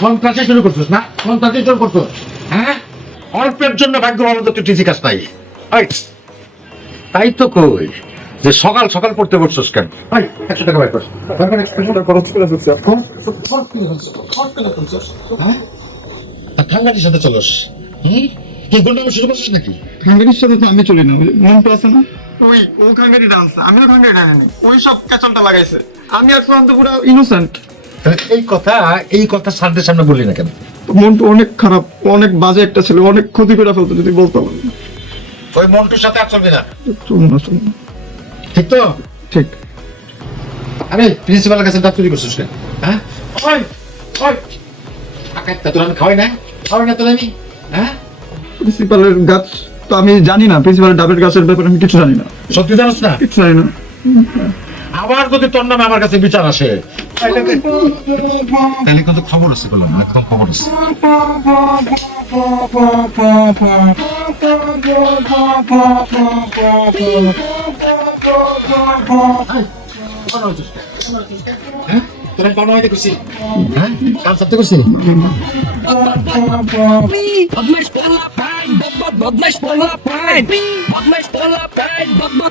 সন্ত্রাসী শুরু করছিস না? সন্ত্রাসী শুরু করছিস, হ্যাঁ? অল্পের জন্য ভাগ্য ভালো তো তুই টিসি কাজ নাই। এই, তাই তো কই যে সকাল সকাল পড়তে বসছিস কেন? এই, 100 টাকা বের কর। বের কর, 100 টাকা খরচ করে ফেলছিস। হ্যাঁ? আর খাঙ্গাটির সাথে চলস, কি গুন্ডামি শুরু করছিস নাকি? খাঙ্গারির সাথে তো আমি চলি না, মনটা আছে না? ও খাঙ্গারি ডান্স, আমি তো খাঙ্গারি ডানি। ওই সব ক্যাচলটা লাগাইছে। আমি আর তো পুরো ইনোসেন্ট। এই কথা স্যারদের সামনে বললি না কেন? মনটা অনেক খারাপ, অনেক বাজে একটা ছেলে, অনেক ক্ষতি করে ফেলতো যদি বলতাম। ওই মন্টুর সাথে আর চলবি না, চলুন। ঠিক তো? ঠিক। আরে প্রিন্সিপালের কাছে দাঁত চুরি করছিস কেন? হ্যাঁ, ওই ওই টাকা তোর আমি খাওয়াই না তোর আমি, হ্যাঁ? প্রিন্সিপালের গাছ তো আমি জানি না, প্রিন্সিপালের ডাবের গাছের ব্যাপারে আমি কিছু জানি না। সত্যি জানিস না? কিছু জানি না। আবার যদি তোর নামে আমার কাছে বিচার আসে তাহলে কিন্তু খবর আছে, বললাম একদম খবর আছে। হ্যাঁ, তোরা কেন হইতে খুশি? হ্যাঁ, কাল সাথে খুশি? বদমাশ পোলা পাইন বদমাশ পোলা পাইন বদমাশ পোলা পাইন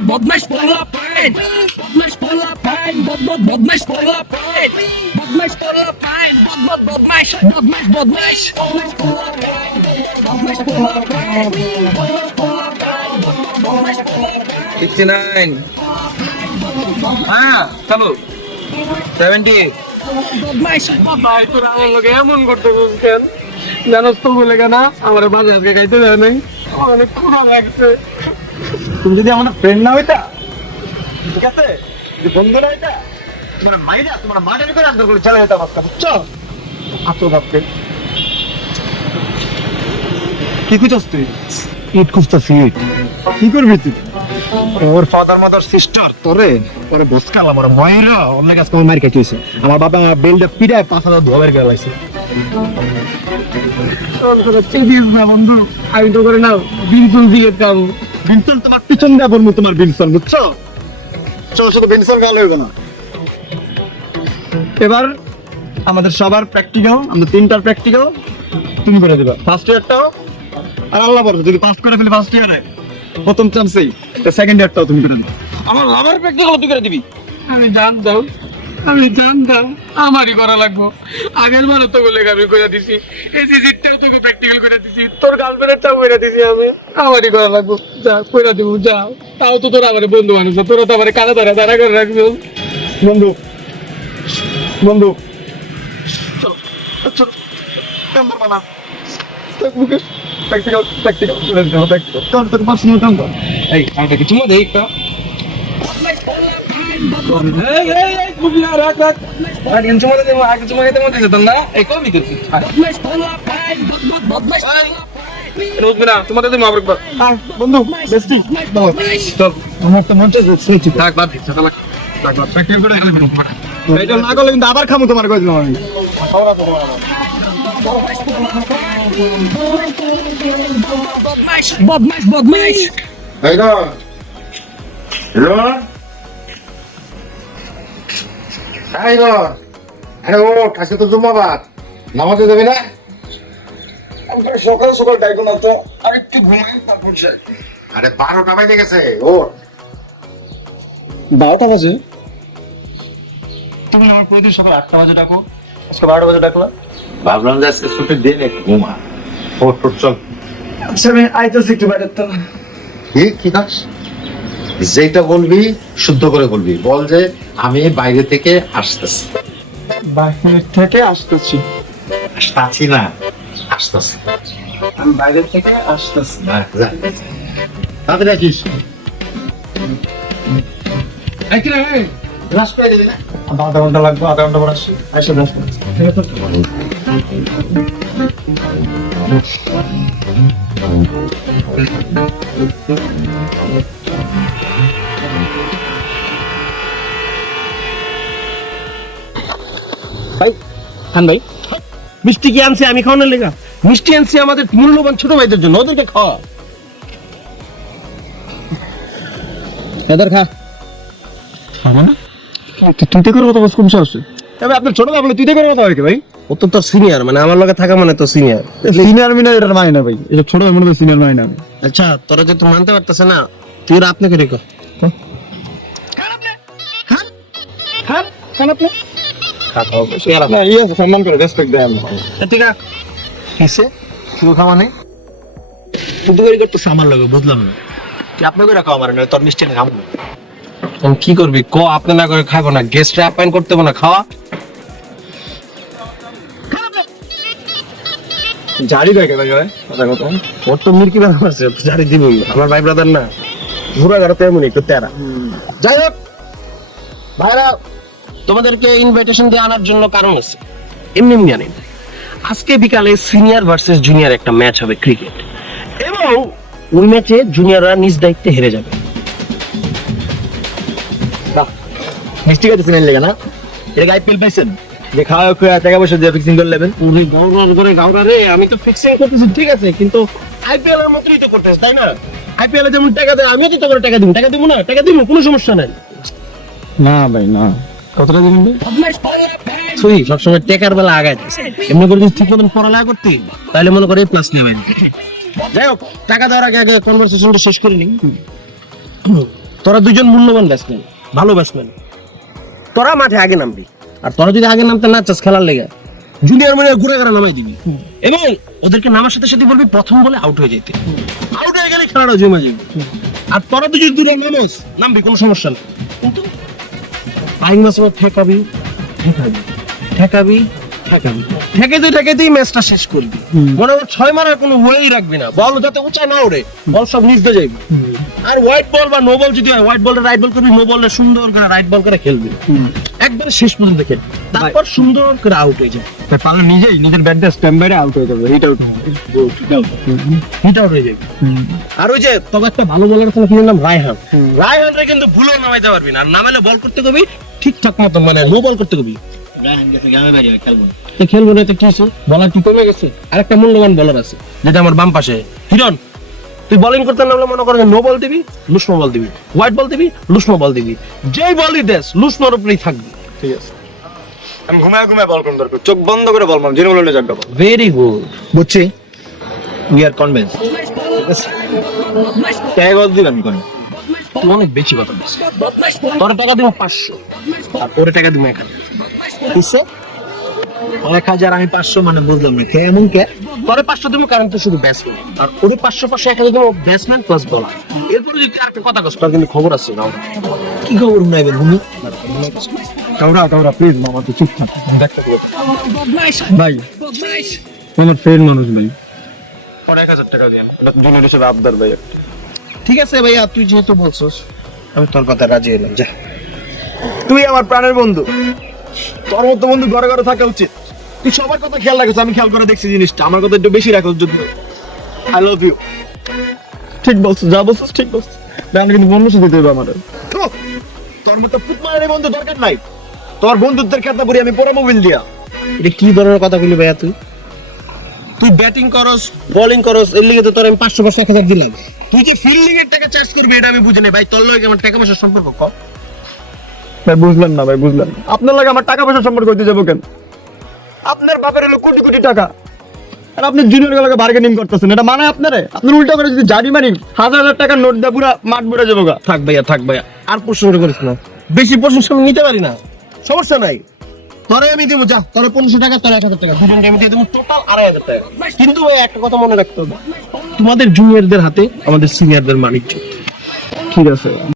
বদমাশ পোলা পাইন বদমাশ পোলা পাইন বদমাশ পোলা পাইন বদমাশ পোলা পাইন বদমাশ বদমাশ বদমাশ পোলা পাইন বদমাশ পোলা পাইন বদমাশ পোলা পাইন বদমাশ পোলা পাইন 69 হ্যাঁ চলো 70 বদমাশ ভাই তোর আমার লোকে এমন করতে কেন জানোস তো বলে কেনা আমার বাজে আজকে খাইতে দেয় নাই, আমার অনেক ক্ষুধা লাগছে। তুমি যদি আমার ফ্রেন্ড না হইতা, ঠিক আছে, যদি বন্ধু না হইতা, তোমার মাইরা তোমার মাঠের করে আন্দোলন করে চলে যেতাম আজকে, বুঝছো? আতো ভাবতে কি খুঁজছ তুই? ইট খুঁজতেছি। ইট কি করবি তুই? ওর ফাদার মাদার সিস্টার তোরে তোরে বসকালাম ওরা ময়রা অনেক আজকে আমার মার খাইতেছে। আমার বাবা আমার বেলটা পিড়ায় 5,000 ধোয়ার গেলাইছে। বন্ধু আমি তো করে নাও বিনসন দিয়ে দাও। বিনসন তোমার পিছন দিয়ে বলবো, তোমার বিনসন, বুঝছো? শুধু বিনসন গাল হইবে না। এবার আমাদের সবার প্র্যাকটিক্যাল, আমাদের 3টার প্র্যাকটিক্যাল তুমি করে দিবা। ফার্স্ট ইয়ারটাও আর আল্লাহ বড়, যদি পাস করে ফেলে ফার্স্ট ইয়ারে প্রথম চান্সেই সেকেন্ড ইয়ারটাও তুমি করে দিবা। আমার আমার প্র্যাকটিক্যাল তুই করে দিবি। আমি জানতাম আমারই করা লাগবো। আগের বার তো বলে আমি করে দিছি, এসিজিটাও তোকে প্র্যাকটিক্যাল করে দিছি, তোর গার্লফ্রেন্ডটাও করে দিছি, আমি আমারই করা লাগবো। যা করে দিব, যা। তাও তো তোরা আমার বন্ধু মানুষ, তোরা তো আমার কানা ধরা তারা করে রাখবি। বন্ধু বন্ধু চলো চলো নাম্বার বানা মুকেশ, প্র্যাকটিক্যাল প্র্যাকটিক্যাল করে দিতে হবে। তোর তোর পার্সোনাল কাম কর। এই আমাকে কিছু মত দেই একটা এই বুবলা রাখ রাখ আর কিছু মত দেই আগে কিছু মত দেই যেত না এই কবি করছি বদমাশ পোলা পাইন বদমাশ রোজমিনা তোমাদের তুমি আবার একবার বন্ধু বেস্টি চল আমার তো মন চাইছে ঠিক থাক বাদ দিছ তাহলে থাক প্র্যাকটিক্যাল করে গেলে এটা না করলে কিন্তু আবার খামু তোমার কইলাম আমি। বদমাশ বদমাশ এই না আরে ও আজকে তো জুম্মাবার, নামাজে যাবি না? সকাল সকাল ডাইকো না তো, আর একটু ঘুমাই তারপর যাই। আরে 12টা বাজে গেছে, ও 12টা বাজে? তুমি আমার প্রতিদিন সকাল 8টা বাজে ডাকো, আজকে 12টা বাজে ডাকলা। ভাবলাম যে আজকে ছুটির দিন, একটু ঘুমা। ওঠ চল। আচ্ছা আমি আইতেছি একটু বাইরে তো। কি কাজ? যেটা বলবি শুদ্ধ করে বলবি, বল যে আমি বাইরে থেকে আসতেছি। বাইরে থেকে আসতেছি। আসতেছি না, আসতেছি। আমি বাইরে থেকে আসতেছি। তাড়াতাড়ি আসিস। রাস করে দেবে না? আধা ঘন্টা লাগবে, আধা ঘন্টা পর আসছি। আইসা দশ মিনিট। ভাই খান ভাই মিষ্টি কি আনছে আমি খাওয়ানোর লেগা? মিষ্টি আনছি আমাদের মূল্যবান ছোট ভাইদের জন্য, ওদেরকে খাওয়া। এদের খা তুই তো করে কথা বলছ, কম সাহসে। তবে আপনার ছোট ভাই বলে তুই তো করে কথা হয় কি ভাই? ও তো তোর সিনিয়র, মানে আমার লগে থাকা মানে তো সিনিয়র। সিনিয়র মিনার এটা মানে না ভাই, এটা ছোট ভাই মনে হয় সিনিয়র মানে না। আচ্ছা তোরা যে তুই মানতে পারতেছে না, তুই ওরা আপনি করে কর। না ইয়ে সম্মান করে রেসপেক্ট দেয় আমরা। ঠিক আছে কিসে শুরু খাওয়া নেই শুধু করে করতেছে আমার লগে, বুঝলাম না কি আপনি করে খাওয়া মানে তোর মিষ্টি না খাবো না। কি করবি ক, আপনি না করে খাবো না, গেস্টরা অ্যাপয়েন্ট করতে হবে না, খাওয়া জারি দেখে ভাই কথা কথা ওর তো মুরগি বানানো আছে, ও তো জারি দিবই, আমার ভাই ব্রাদার না, ঘুরা ঘরে তেমন একটু তেরা। যাই হোক ভাইরা, তোমাদেরকে ইনভাইটেশন দিয়ে আনার জন্য কারণ আছে, এমনি এমনি আনি না। আজকে বিকালে সিনিয়র ভার্সেস জুনিয়র একটা ম্যাচ হবে ক্রিকেট, এবং ওই ম্যাচে জুনিয়ররা নিজ দায়িত্বে হেরে যাবে। মিষ্টি খাইতে সিনেন লেগে না, এটা আইপিএল পাইছেন যে খাওয়া টাকা পয়সা দিয়ে ফিক্সিং করে নেবেন। ওরে গৌরার করে গাওরা রে, আমি তো ফিক্সিং করতেছি ঠিক আছে, কিন্তু আইপিএল এর মতই তো করতেছ তাই না? আইপিএল এ যেমন টাকা দেয় আমিও তো করে টাকা দিব, টাকা দিব না, টাকা দিব, কোনো সমস্যা নাই। না ভাই না, কতটা দিন ভাই? বদমাশ পোলা প্যান তুই সবসময় টেকার বেলা আগাইছিস, এমনি করে যদি ঠিক মতন পড়ালেখা করতি তাহলে মনে করে প্লাস নেবেন। যাই হোক, টাকা দেওয়ার আগে আগে কনভারসেশনটা শেষ করে নি। তোরা দুজন মূল্যবান ব্যাটসম্যান, ভালো ব্যাটসম্যান, তোরা মাঠে আগে নামবি, আর তোরা যদি আগে নামতে না চাস খেলার লেগে, জুনিয়র মানে ঘুরে ঘুরে নামাই দিবি, এবং ওদেরকে নামার সাথে সাথে বলবি প্রথম বলে আউট হয়ে যেতে, আউট হয়ে গেলে খেলাটা জমে যাবে। আর তোরা দুজন দূরে নামোস, নামবি, কোনো সমস্যা নেই, কিন্তু টাইম মাস ঠেকাবি ঠেকাবি ঠেকাবি ঠেকাবি ঠেকাইতেই ম্যাচটা শেষ করবি। মনে হয় 6 মারার কোনো ওয়েই রাখবি না, বল যাতে উঁচা না ওড়ে, বল সব নিচ দিয়ে যাইবি। আর হোয়াইট বল বা নো বল যদি হয়, হোয়াইট বলটা রাইট বল করবি, নো বলটা সুন্দর করে রাইট বল করে খেলবি, একবার শেষ পর্যন্ত খেলবি, তারপর সুন্দর করে আউট হয়ে যাবে। পারলে নিজেই নিজের ব্যাট দিয়ে স্ট্যাম্প বাইরে আউট হয়ে যাবে, এইটাও হিট আউট হয়ে যাবে। আর ওই যে তবে একটা ভালো বলার ছিল, কি নাম, রায়হান, রায়হানরে কিন্তু ভুলেও নামাইতে পারবি না, আর নামাইলে বল করতে কবি ঠিকঠাক মতো, মানে নো বল করতে কবি। খেলবো না তো কি আছে, বলার কি কমে গেছে? আর একটা মূল্যবান বলার আছে যেটা আমার বাম পাশে, হিরন, তুই বোলিং করতে নামলে মনে করেন নো বল দিবি, লুসমো বল দিবি, হোয়াইট বল দিবি, লুসমো বল দিবি, যেই বলই দেস লুসমোর উপরেই থাকবি। ঠিক আছে। আমি ঘুমায় ঘুমায় বল কোন দরকার, চোখ বন্ধ করে বল মারব, জেনে বললে জায়গা বল। ভেরি গুড, বুঝছি, উই আর কনভিন্স। বদমাশ টাকা কত দিবেন কোন? তুই অনেক বেশি কথা বলছিস। বদমাশ পোলা তোর টাকা দিব 500, আর ওরে টাকা দিব 1000। কিসে 1000 আমি 500, মানে বুঝলাম না কে এমন কে? তোরে 500 দিব কারণ তুই শুধু ব্যাটসম্যান, আর ওরে 500 1000 দিব ব্যাটসম্যান প্লাস বলার। এরপরে যদি তুই একটা কথা কস, তোর কিন্তু খবর আছে না? কি খবর নাইবেন তুমি? কাউরা প্লিজ মামা তো চুপ থাক, দেখতে পাবো বদমাশ ভাই, বদমাশ আমার ফ্রেন্ড মানুষ ভাই। পরে 1000 টাকা দিয়েন, এটা জুনিয়র হিসেবে আবদার ভাই। ঠিক আছে ভাইয়া, তুই যেহেতু বলছস আমি তোর কথা রাজি হলাম। যা, তুই আমার প্রাণের বন্ধু, তোর মতো বন্ধু ঘরে ঘরে থাকা উচিত। তুই সবার কথা খেয়াল রাখিস, আমি খেয়াল করে দেখছি জিনিসটা, আমার কথা একটু বেশি রাখো যদি। I love you. ঠিক বলছিস, যা বলছিস ঠিক বলছিস। ব্যান্ড কিন্তু বন্ধু সাথে দিতে হবে আমার। তোর মতো ফুটমারের বন্ধু দরকার নাই, তোর বন্ধুত্বের খাতা পড়ি আমি পুরো মোবাইল দিয়া। এটা কি ধরনের কথা বলি ভাইয়া? তুই ব্যাটিং করস, বোলিং করস, এর লিগে তো তোর আমি 500 1000 দিলাম। তুই যে ফিল্ডিং এর টাকা চার্জ করবি এটা আমি বুঝি না ভাই, তোর লগে আমার টাকা পয়সার সম্পর্ক কম। ভাই বুঝলেন না ভাই, বুঝলেন না। আপনার লাগে আমার টাকা পয়সা সম্পর্ক হইতে যাবো কেন? আপনার বাপের হলো কোটি কোটি টাকা, আর আপনি জুনিয়র গুলোকে বার্গেনিং করতেছেন, এটা মানে আপনারে? আপনার উল্টা করে যদি জারি মারি 1000 টাকার নোট দিয়ে পুরা মাঠ ভরে যাবো গা। থাক ভাইয়া, থাক ভাইয়া, আর প্রশংসা করিস না, বেশি প্রশংসা আমি নিতে পারি না, সমস্যা নাই। তোরে আমি দেবো, যা, তোরে 1500 টাকা, তোর 1000 টাকা, দুজনকে আমি দিয়ে দেবো টোটাল 2500 টাকা। কিন্তু ভাই একটা কথা মনে রাখতে হবে, তোমাদের জুনিয়রদের হাতে আমাদের সিনিয়রদের মানিক। ঠিক আছে।